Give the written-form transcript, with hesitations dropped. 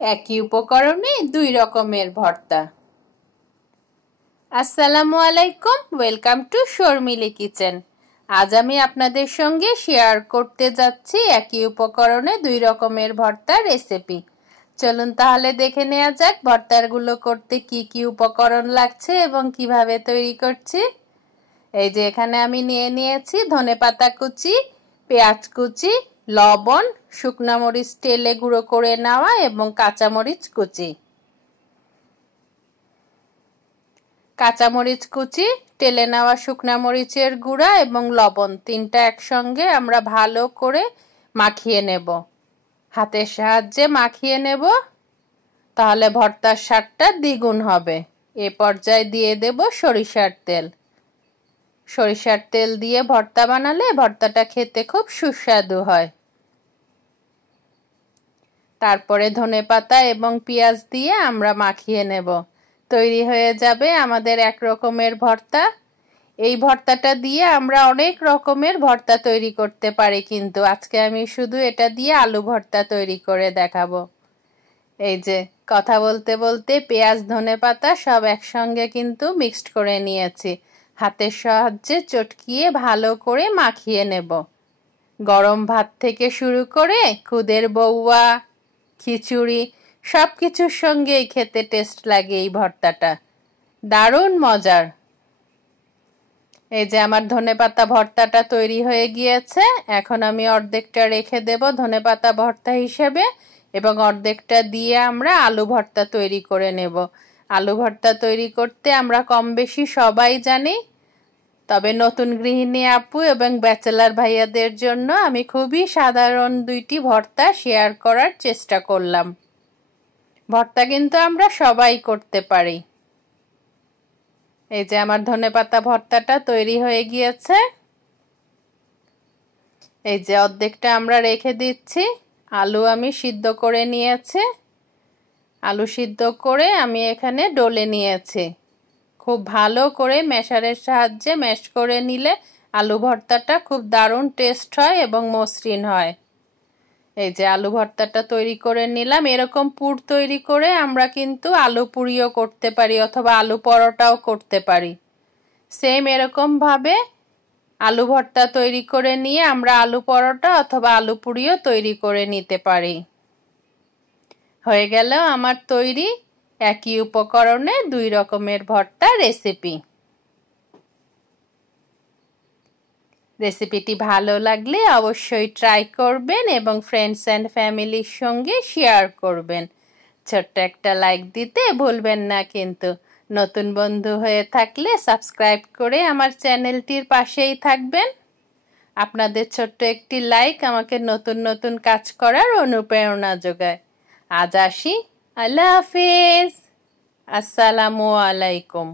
একই উপকরণে দুই রকমের ভর্তা। আসসালামু আলাইকুম, ওয়েলকাম টু শর্মিলি কিচেন। আজ আমি আপনাদের সঙ্গে শেয়ার করতে যাচ্ছি একই উপকরণে দুই রকমের ভর্তার রেসিপি। চলুন তাহলে দেখে নেওয়া যাক ভর্তাগুলো করতে কি কি উপকরণ লাগছে এবং কিভাবে তৈরি করছি। এই যে এখানে আমি নিয়ে নিয়েছি ধনেপাতা কুচি, পেঁয়াজ কুচি, লবণ, শুকনা মরিচ তেলে গুঁড়ো করে নেওয়া এবং কাঁচামরিচ কুচি। কাঁচামরিচ কুচি, তেলে নেওয়া শুকনা মরিচের গুঁড়া এবং লবণ তিনটা একসঙ্গে আমরা ভালো করে মাখিয়ে নেব। হাতের সাহায্যে মাখিয়ে নেব, তাহলে ভর্তার স্বাদটা দ্বিগুণ হবে। এ পর্যায়ে দিয়ে দেব সরিষার তেল। সরিষার তেল দিয়ে ভর্তা বানালে ভর্তাটা খেতে খুব সুস্বাদু হয়। তারপরে ধনেপাতা এবং পেঁয়াজ দিয়ে আমরা মাখিয়ে নেব। তৈরি হয়ে যাবে আমাদের এক রকমের ভর্তা। এই ভর্তাটা দিয়ে আমরা অনেক রকমের ভর্তা তৈরি করতে পারি, কিন্তু আজকে আমি শুধু এটা দিয়ে আলু ভর্তা তৈরি করে দেখাবো। এই যে কথা বলতে বলতে পেঁয়াজ ধনেপাতা সব একসঙ্গে কিন্তু মিক্সড করে নিয়েছি। হাতের সাহায্যে চটকিয়ে ভালো করে মাখিয়ে নেব। গরম ভাত থেকে শুরু করে খুদের বউয়া, খিচুড়ি সব কিছুর সঙ্গেই খেতে টেস্ট লাগে এই ভর্তাটা, দারুণ মজার। এই যে আমার ধনেপাতা ভর্তাটা তৈরি হয়ে গিয়েছে। এখন আমি অর্ধেকটা রেখে দেব ধনেপাতা ভর্তা হিসেবে এবং অর্ধেকটা দিয়ে আমরা আলু ভর্তা তৈরি করে নেব। আলু ভর্তা তৈরি করতে আমরা কম বেশি সবাই জানি, তবে নতুন গৃহিণী আপু এবং ব্যাচেলার ভাইয়াদের জন্য আমি খুবই সাধারণ দুইটি ভর্তা শেয়ার করার চেষ্টা করলাম। ভর্তা কিন্তু আমরা সবাই করতে পারি। এই যে আমার ধনেপাতা ভর্তাটা তৈরি হয়ে গিয়েছে। এই যে অর্ধেকটা আমরা রেখে দিচ্ছি। আলু আমি সিদ্ধ করে নিয়েছি। আলু সিদ্ধ করে আমি এখানে ডলে নিয়েছি। খুব ভালো করে ম্যাশারের সাহায্যে ম্যাশ করে নিলে আলু ভর্তাটা খুব দারুণ টেস্ট হয় এবং মসৃণ হয়। এই যে আলু ভর্তাটা তৈরি করে নিলাম। এরকম পুর তৈরি করে আমরা কিন্তু আলু পুরিও করতে পারি অথবা আলু পরোটাও করতে পারি। সেম এরকম ভাবে আলু ভর্তা তৈরি করে নিয়ে আমরা আলু পরোটা অথবা আলু পুরিও তৈরি করে নিতে পারি। হয়ে গেল আমার তৈরি একই উপকরণে দুই রকমের ভর্তা রেসিপি। রেসিপিটি ভালো লাগলে অবশ্যই ট্রাই করবেন এবং ফ্রেন্ডস অ্যান্ড ফ্যামিলির সঙ্গে শেয়ার করবেন। ছোট্ট একটা লাইক দিতে ভুলবেন না কিন্তু। নতুন বন্ধু হয়ে থাকলে সাবস্ক্রাইব করে আমার চ্যানেলটির পাশেই থাকবেন। আপনাদের ছোট্ট একটি লাইক আমাকে নতুন নতুন কাজ করার অনুপ্রেরণা যোগায়। আজ আসি, আল্লাহ হাফেজ, আসসালামু আলাইকুম।